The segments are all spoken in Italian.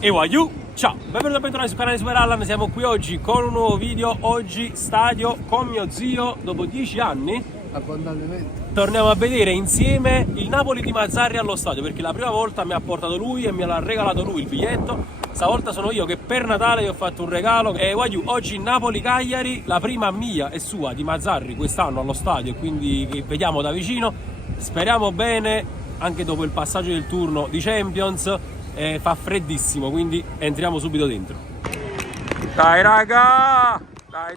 E waiu, ciao, benvenuti e bentornati sul canale Super Allan. Siamo qui oggi con un nuovo video. Oggi stadio con mio zio. Dopo 10 anni abbondantemente torniamo a vedere insieme il Napoli di Mazzarri allo stadio, perché la prima volta mi ha portato lui e me l'ha regalato lui il biglietto. Stavolta sono io che per Natale gli ho fatto un regalo. E waiu, oggi Napoli-Cagliari, la prima mia e sua di Mazzarri quest'anno allo stadio, quindi che vediamo da vicino. Speriamo bene, anche dopo il passaggio del turno di Champions. Fa freddissimo, quindi entriamo subito dentro. Dai raga, dai.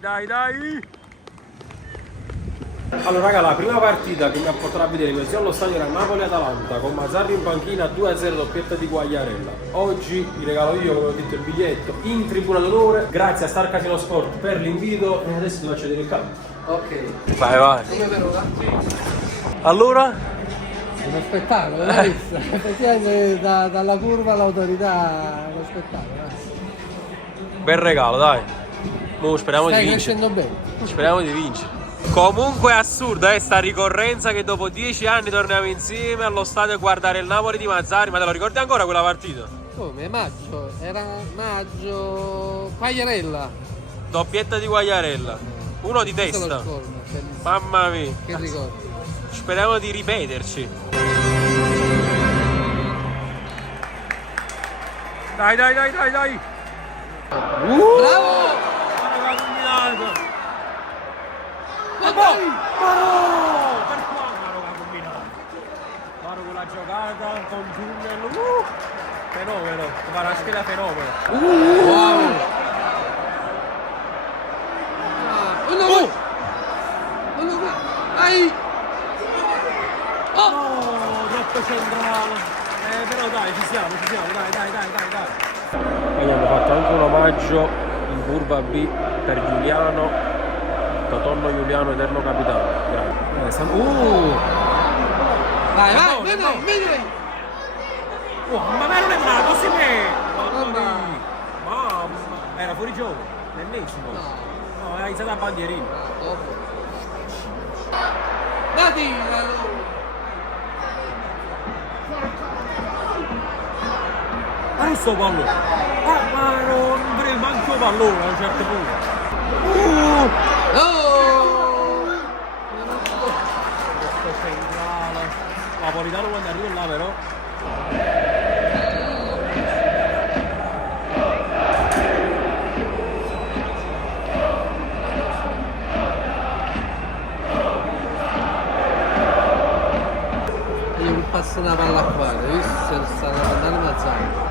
Allora raga, la prima partita che mi ha portato a vedere mio zio allo stadio era Napoli-Atalanta, con Mazzarri in panchina, 2-0, doppietta di Quagliarella. Oggi vi regalo io, come ho detto, il biglietto in tribuna d'onore, grazie a Star Casino Sport per l'invito, e adesso ti faccio vedere il campo. ok, Vai. come per ora? Allora? Uno spettacolo, l'hai visto? Effettivamente dalla curva all'autorità lo spettacolo. Bel regalo, dai. Mo speriamo Stai di vincere. crescendo bene. Speriamo di vincere. Comunque è assurda sta ricorrenza che dopo 10 anni torniamo insieme allo stadio a guardare il Napoli di Mazzarri. Ma te lo ricordi ancora quella partita? Come? Maggio? Era maggio... Quagliarella. Doppietta di Quagliarella. Uno di Questo lo testa. scordo, bellissimo. Mamma mia. Che ricordo. Speriamo di ripeterci. Dai. Bravo! Aveva combinato. Ma dai! Per qua Maro ha combinato. Maro con la giocata, con tunnel. Fenomeno. Parascheda fenomeno. Wow! Ai! Oh, troppo centrale. Però dai, ci siamo, dai. Poi hanno fatto anche un omaggio in curva B per Giuliano, Totonno Giuliano, eterno capitano. Grazie. Vai, vieni! Ma non è una così me! Mamma. Mamma! Era fuori gioco, l'ennesimo. No, ha iniziato a bandierina. Dati! Sto pallone! Ma non manco pallone a un certo punto! Oh! Questo centrale! Napolitano quando arriva là però! Io mi passo una palla qua, hai visto? Se stanno andando Mazzarri.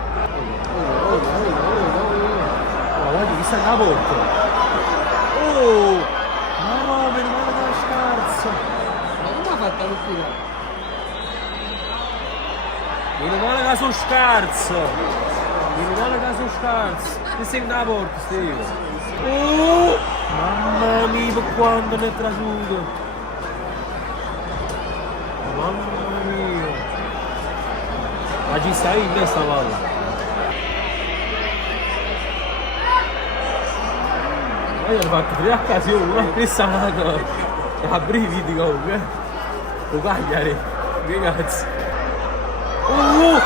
Guarda chi sta in porta! Oh! Ma no, meno male che scarso! Ma come ha fatto l'uscita? Meno male che sono scarso! Che sei in da porta, Steve! Oh! Mamma mia, per quanto ne è trasuto! Mamma mia! Ma ci stai in questa palla? Io ho fatto 3 occasioni, una questa mano a brividi comunque. Lo Cagliari, che cazzo. Oh!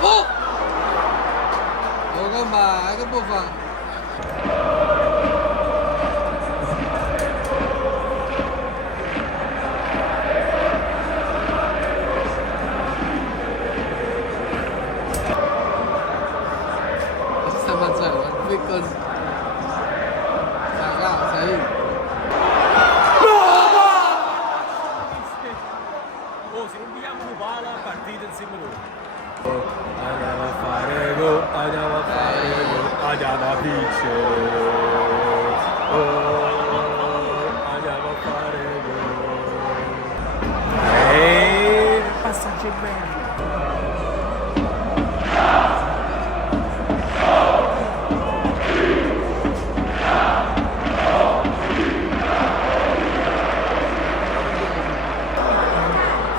Oh, comba, che può fare? Sta Mazzarri, ma che così? Ragazzi, Oh, se non vediamo una pala, partita insieme noi. Andiamo a fare go, andiamo a vincere. Andiamo a fare go. Passaggio in mezzo.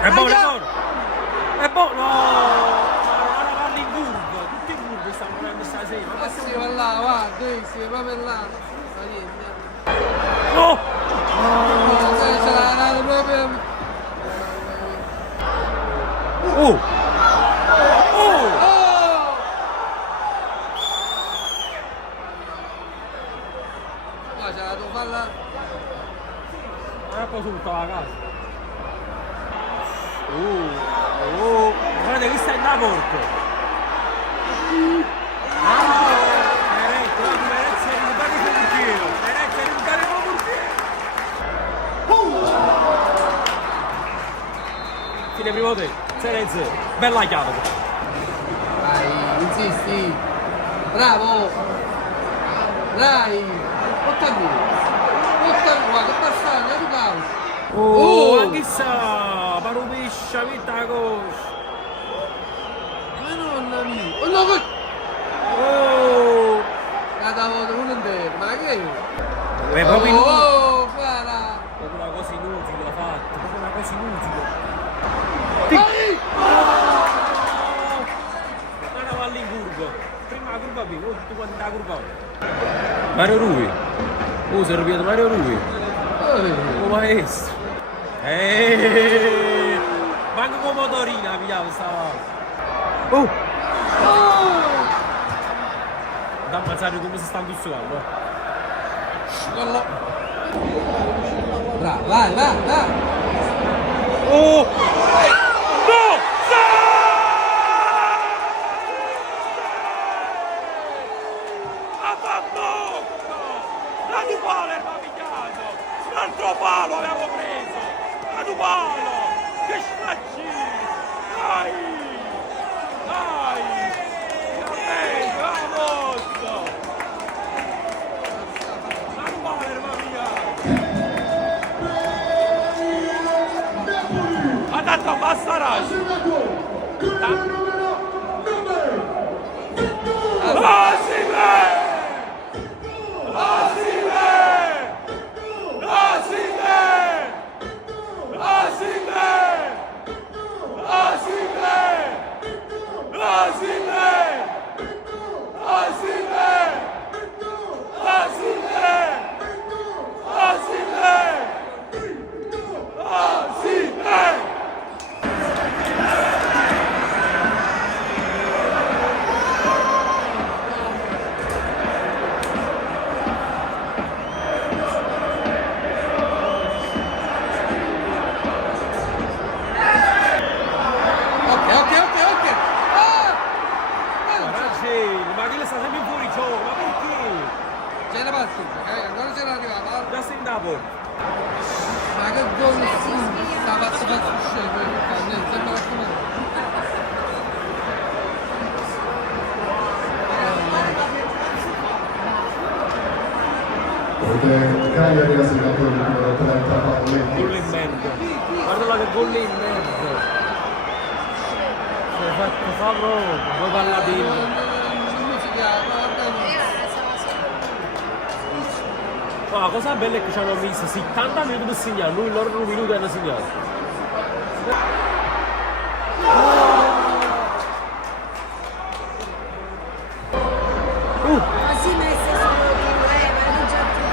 È buono! No! Ora parli in curva, tutti in curva stanno venendo stasera. ma si va là, guarda, si va proprio là. Ma niente. No! Ce l'ha dato proprio... Oh! a casa. Guardate, questa è da porco. Fine primo tempo, 0-0. Bella chiave. Dai, insisti. Bravo. Dai. Ottavino. Guarda, che passaggio, di calcio. Anche sa, parupiscia, vita coscia. Madonna mia. Oh no, che... Oh! Cada volta uno intero, ma che è? È proprio inutile. Oh, guarda. Proprio una cosa inutile ha fatto, proprio una cosa inutile. Vai! Ora va lì in curva. Prima la curva B, poi tutti quanti la curva A. Mario Rui. Si è arrabbiato Mario Rui. Oh maestro. Manco con motorina ha pigliato stava. Da ammazzare come si sta industriando. Bravo, vai, vai, vai. Oh! No! Ha fatto! La Dupale mi ha pigliato! Un altro palo avevo preso! La Dupalo! Che scacci! Dai! Dai! Finalmente! Vamos! La Dupale mi ha pigliato! Ha dato basta raggio! Ma che le sta sempre fuori gioco, ma perché? C'è la partita, ancora c'era arrivata. Già sei in da porta. Ma che gol sta faccio scemo, sembra come... Cagliari ha segnato il numero 30 Paoletti. Gol in merda. Guardala che gol in merda. Si è fatto fa proprio, poi palladino. Non mi si chiama, Ma la cosa bella è che ci hanno messo 70 minuti per segnare, noi loro 1 minuto hanno segnato. Così messe solo tu, ma non già tu.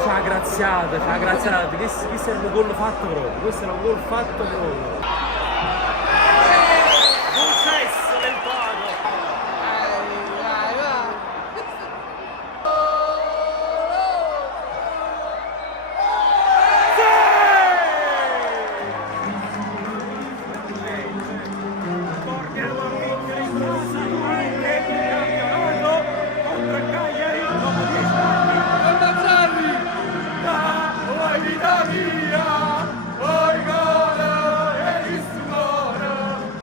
C'ha graziata, questo era un gol fatto proprio, questo era un gol fatto proprio.